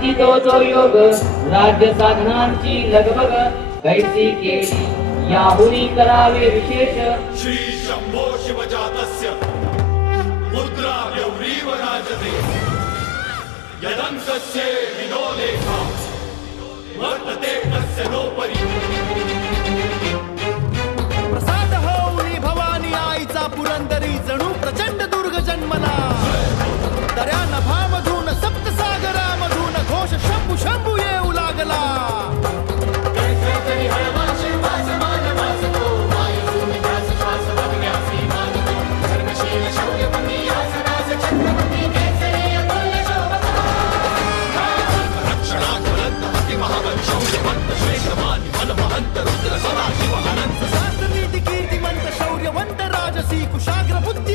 हाती तो योग राज्य साधनांची लगबग कैसी केली याहुनी करावे विशेष श्री शंभो शिवजातस्य मुद्रा गौरीव राजते यदंसस्य विनो लेखा वर्तते तस्य नो परी प्रसाद होऊनी भवानी आईचा पुरंदरी जणू प्रचंड दुर्ग जन्मला दर्या नभामधून सप्तसागरामधून घोष शंभू शंभू येऊ लागला कीर्तिमंत शौर्यवंत राजसी कुशाग्र बुद्धी